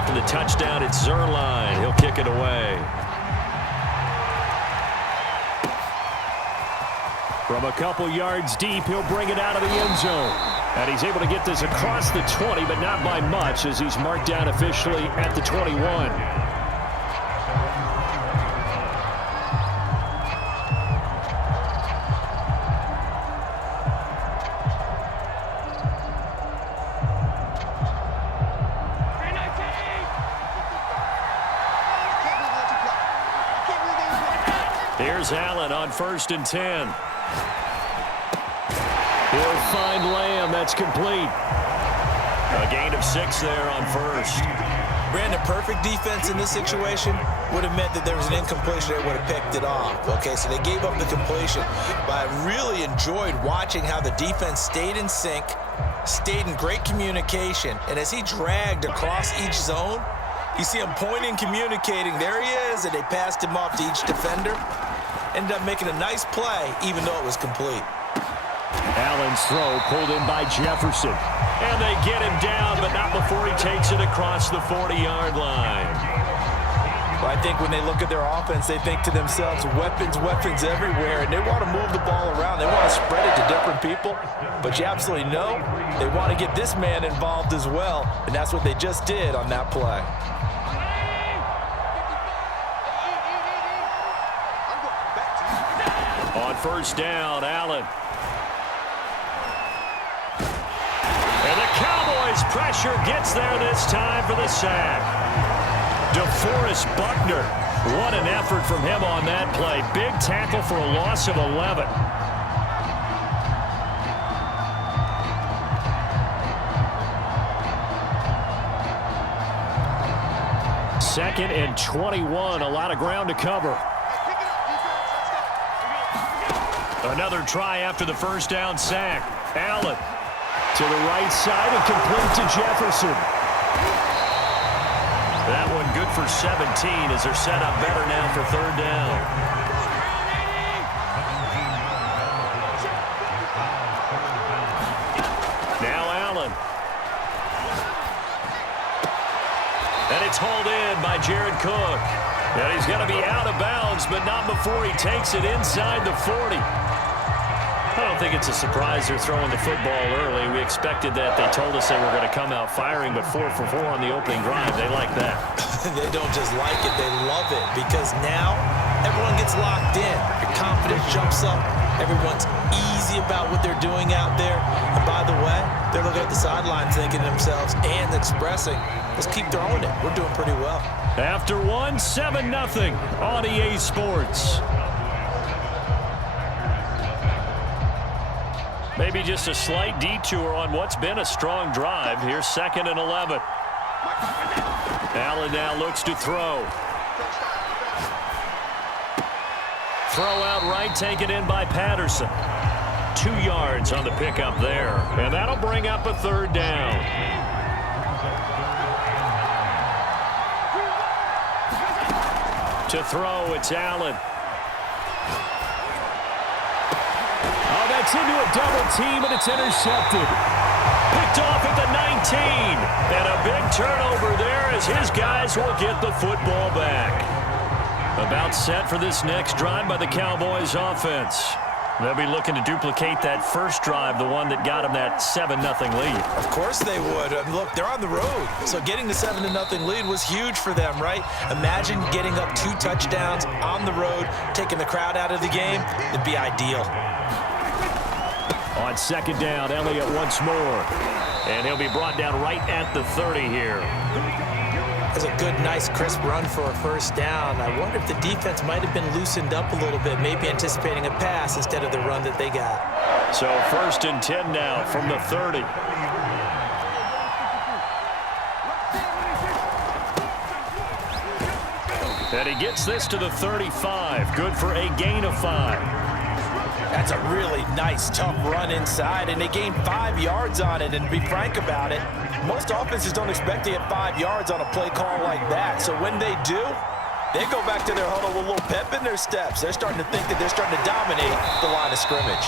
after the touchdown, it's Zerline. He'll kick it away. From a couple yards deep, he'll bring it out of the end zone. And he's able to get this across the 20, but not by much, as he's marked down officially at the 21. Here's Allen on 1st and 10. He'll find Lamb. That's complete. A gain of 6 there on 1st. Brandon, perfect defense in this situation would have meant that there was an incompletion. They would have picked it off. Okay, so they gave up the completion. But I really enjoyed watching how the defense stayed in sync, stayed in great communication, and as he dragged across each zone, you see him pointing, communicating. There he is, and they passed him off to each defender. Ended up making a nice play, even though it was complete. Allen's throw pulled in by Jefferson. And they get him down, but not before he takes it across the 40-yard line. Well, I think when they look at their offense, they think to themselves, weapons, weapons everywhere, and they want to move the ball around. They want to spread it to different people. But you absolutely know they want to get this man involved as well, and that's what they just did on that play. On 1st down, Allen. And the Cowboys' pressure gets there this time for the sack. DeForest Buckner. What an effort from him on that play. Big tackle for a loss of 11. Second and 21. A lot of ground to cover. Another try after the 1st down sack. Allen to the right side and complete to Jefferson. That one good for 17 as they're set up better now for 3rd down. Now Allen. And it's hauled in by Jared Cook. And he's going to be out of bounds, but not before he takes it inside the 40. I don't think it's a surprise they're throwing the football early. We expected that. They told us they were going to come out firing, but 4 for 4 on the opening drive. They like that. They don't just like it, they love it, because now everyone gets locked in. Your confidence jumps up. Everyone's easy about what they're doing out there. And by the way, they're looking at the sideline thinking to themselves and expressing, let's keep throwing it. We're doing pretty well. After 7-0 on EA Sports. Maybe just a slight detour on what's been a strong drive. Here's 2nd and 11. Allen now looks to throw. Throw out right, taken in by Patterson. 2 yards on the pickup there. And that'll bring up a 3rd down. To throw, it's Allen. Oh, that's into a double team, and it's intercepted. Picked off at the 19. And a big turnover there as his guys will get the football back. About set for this next drive by the Cowboys offense. They'll be looking to duplicate that first drive, the one that got them that 7-0 lead. Of course they would. Look, they're on the road, so getting the 7-0 lead was huge for them, right? Imagine getting up 2 touchdowns on the road, taking the crowd out of the game. It'd be ideal. On 2nd down, Elliott once more. And he'll be brought down right at the 30 here. That's a good, nice, crisp run for a 1st down. I wonder if the defense might have been loosened up a little bit, maybe anticipating a pass instead of the run that they got. So 1st and 10 now from the 30. And he gets this to the 35. Good for a gain of 5. That's a really nice, tough run inside, and they gained 5 yards on it. And to be frank about it, most offenses don't expect to get 5 yards on a play call like that. So when they do, they go back to their huddle with a little pep in their steps. They're starting to think that they're starting to dominate the line of scrimmage.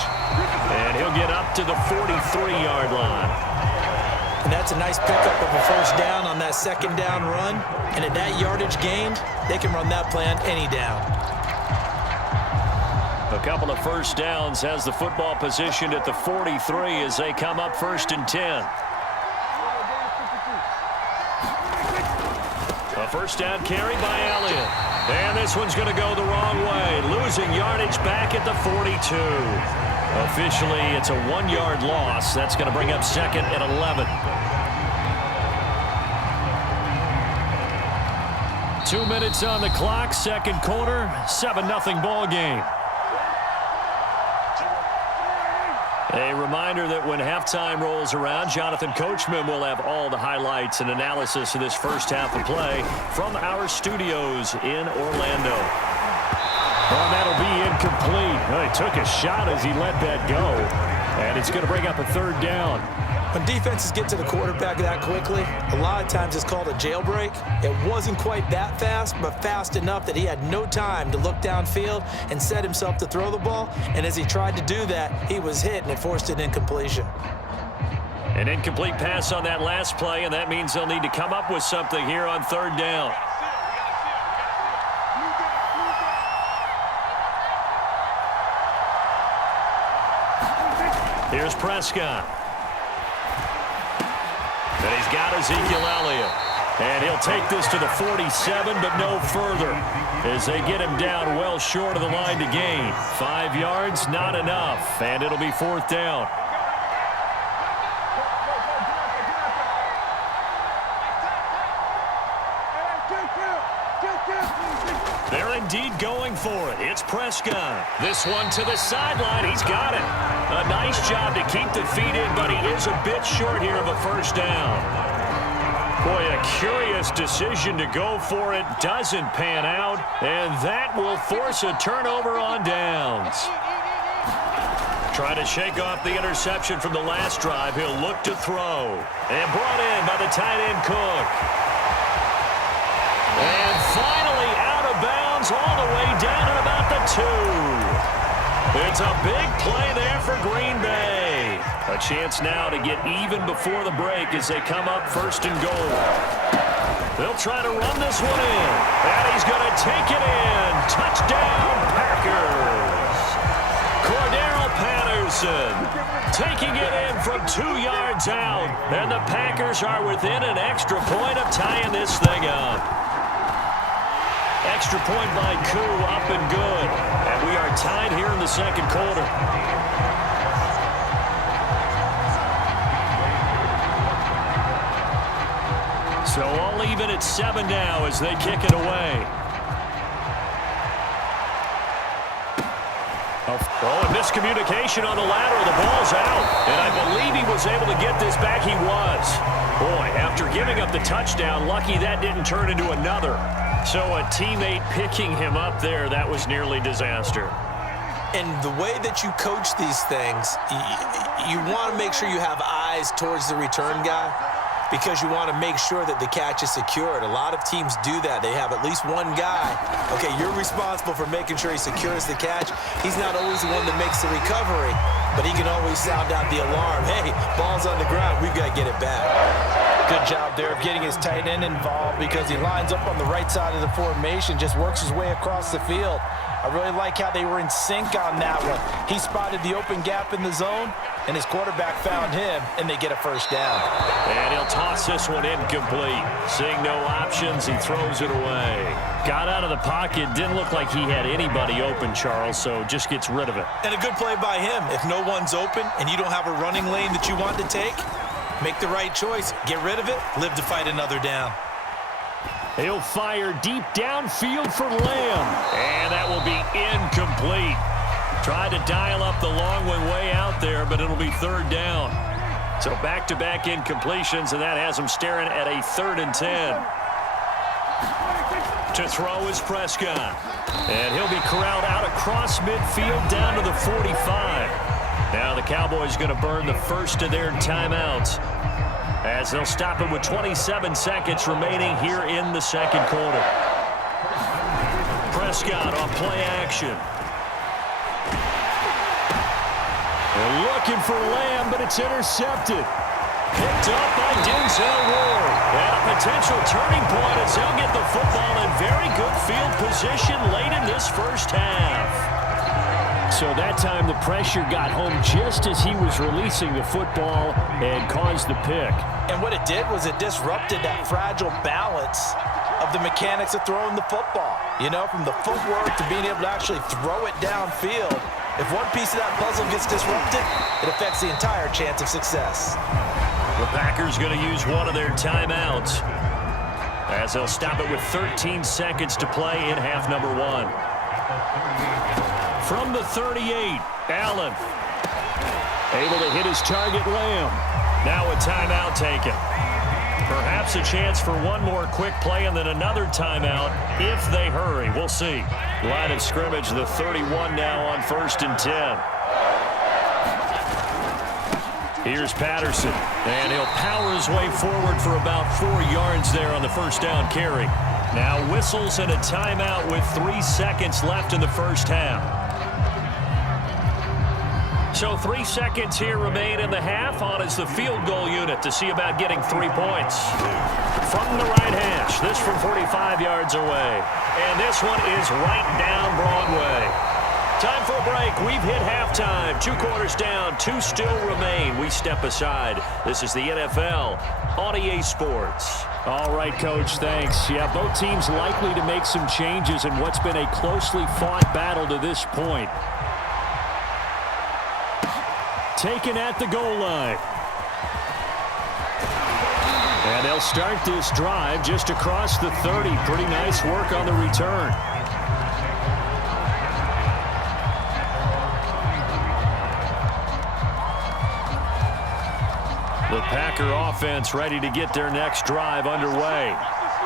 And he'll get up to the 43-yard line. And that's a nice pickup of a first down on that second down run. And at that yardage gained, they can run that play on any down. A couple of first downs has the football positioned at the 43 as they come up 1st and 10. A first down carry by Elliott. And this one's going to go the wrong way. Losing yardage back at the 42. Officially, it's a 1-yard loss. That's going to bring up 2nd and 11. 2 minutes on the clock, second quarter, 7-0 ball game. A reminder that when halftime rolls around, Jonathan Coachman will have all the highlights and analysis of this first half of play from our studios in Orlando. Well, that'll be incomplete. Well, he took a shot as he let that go, and it's going to bring up a 3rd down. When defenses get to the quarterback that quickly, a lot of times it's called a jailbreak. It wasn't quite that fast, but fast enough that he had no time to look downfield and set himself to throw the ball. And as he tried to do that, he was hit, and it forced an incompletion. An incomplete pass on that last play, and that means they'll need to come up with something here on 3rd down. Here's Prescott. And he's got Ezekiel Elliott. And he'll take this to the 47, but no further, as they get him down well short of the line to gain. 5 yards, not enough, and it'll be 4th down. They're indeed going for it. It's Prescott. This one to the sideline. He's got it. A nice job to keep the feet in, but he is a bit short here of a first down. Boy, a curious decision to go for it. Doesn't pan out, and that will force a turnover on downs. Trying to shake off the interception from the last drive. He'll look to throw. And brought in by the tight end Cook. And finally out of bounds all the way down at about the 2. It's a big play there for Green Bay. A chance now to get even before the break as they come up 1st and goal. They'll try to run this one in. And he's going to take it in. Touchdown, Packers. Cordero Patterson taking it in from 2 yards out. And the Packers are within an extra point of tying this thing up. Extra point by Koo, up and good. And we are tied here in the second quarter. So all even at 7 now as they kick it away. Oh, and miscommunication on the lateral. The ball's out. And I believe he was able to get this back. He was. Boy, after giving up the touchdown, lucky that didn't turn into another. So a teammate picking him up there, that was nearly disaster. And the way that you coach these things, you want to make sure you have eyes towards the return guy, because you want to make sure that the catch is secured. A lot of teams do that. They have at least one guy. Okay, you're responsible for making sure he secures the catch. He's not always the one that makes the recovery, but he can always sound out the alarm. Hey, ball's on the ground. We've got to get it back. Good job there of getting his tight end involved, because he lines up on the right side of the formation, just works his way across the field. I really like how they were in sync on that one. He spotted the open gap in the zone, and his quarterback found him, and they get a first down. And he'll toss this one incomplete. Seeing no options, he throws it away. Got out of the pocket, didn't look like he had anybody open, Charles, so just gets rid of it. And a good play by him. If no one's open and you don't have a running lane that you want to take, make the right choice. Get rid of it. Live to fight another down. He'll fire deep downfield for Lamb. And that will be incomplete. Tried to dial up the long one way out there, but it'll be 3rd down. So back-to-back incompletions, and that has him staring at a 3rd and 10. To throw is Prescott. And he'll be corralled out across midfield down to the 45. Now the Cowboys going to burn the first of their timeouts, as they'll stop him with 27 seconds remaining here in the second quarter. Prescott on play action. They're looking for Lamb, but it's intercepted. Picked up by Denzel Ward. And a potential turning point as they'll get the football in very good field position late in this first half. So that time the pressure got home just as he was releasing the football and caused the pick. And what it did was it disrupted that fragile balance of the mechanics of throwing the football. You know, from the footwork to being able to actually throw it downfield. If one piece of that puzzle gets disrupted, it affects the entire chance of success. The Packers going to use one of their timeouts as they'll stop it with 13 seconds to play in half number one. From the 38, Allen. Able to hit his target, Lamb. Now a timeout taken. Perhaps a chance for one more quick play and then another timeout if they hurry. We'll see. Line of scrimmage, the 31 now on 1st and 10. Here's Patterson, and he'll power his way forward for about 4 yards there on the first down carry. Now whistles and a timeout with 3 seconds left in the first half. So 3 seconds here remain in the half. On is the field goal unit to see about getting 3 points. From the right hash, this from 45 yards away. And this one is right down Broadway. Time for a break. We've hit halftime. 2 quarters down, 2 still remain. We step aside. This is the NFL on EA Sports. All right, Coach, thanks. Yeah, both teams likely to make some changes in what's been a closely fought battle to this point. Taken at the goal line. And they'll start this drive just across the 30. Pretty nice work on the return. The Packer offense ready to get their next drive underway.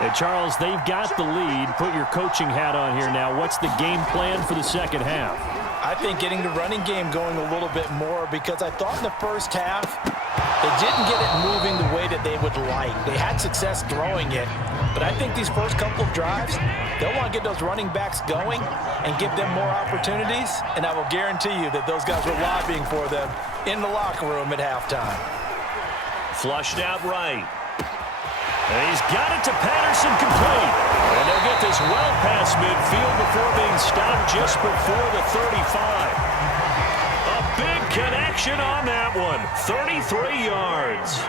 And Charles, they've got the lead. Put your coaching hat on here now. What's the game plan for the second half? I think getting the running game going a little bit more, because I thought in the first half they didn't get it moving the way that they would like. They had success throwing it, but I think these first couple of drives, they'll want to get those running backs going and give them more opportunities, and I will guarantee you that those guys were lobbying for them in the locker room at halftime. Flushed out right. And he's got it to Patterson, complete. And they'll get this well past midfield before being stopped just before the 35. A big connection on that one. 33 yards.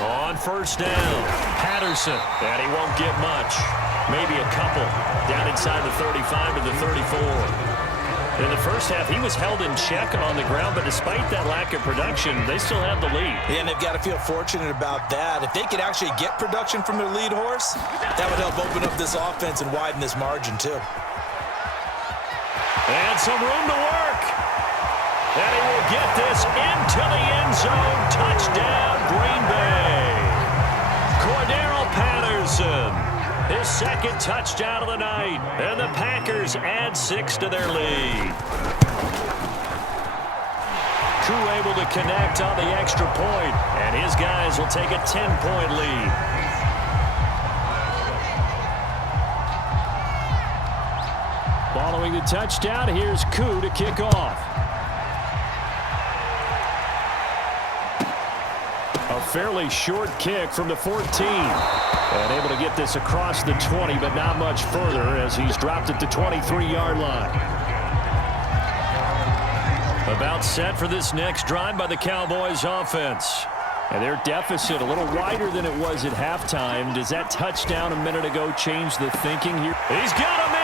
On first down, Patterson. And he won't get much. Maybe a couple. Down inside the 35 to the 34. In the first half, he was held in check on the ground, but despite that lack of production, they still have the lead. And they've got to feel fortunate about that. If they could actually get production from their lead horse, that would help open up this offense and widen this margin, too. And some room to work. And he will get this into the end zone. Touchdown, Green Bay. Cordero Patterson. His second touchdown of the night, and the Packers add 6 to their lead. Crew able to connect on the extra point, and his guys will take a 10-point lead. Following the touchdown, here's Koo to kick off. A fairly short kick from the 14. And able to get this across the 20, but not much further as he's dropped at the 23-yard line. About set for this next drive by the Cowboys offense. And their deficit a little wider than it was at halftime. Does that touchdown a minute ago change the thinking here? He's got him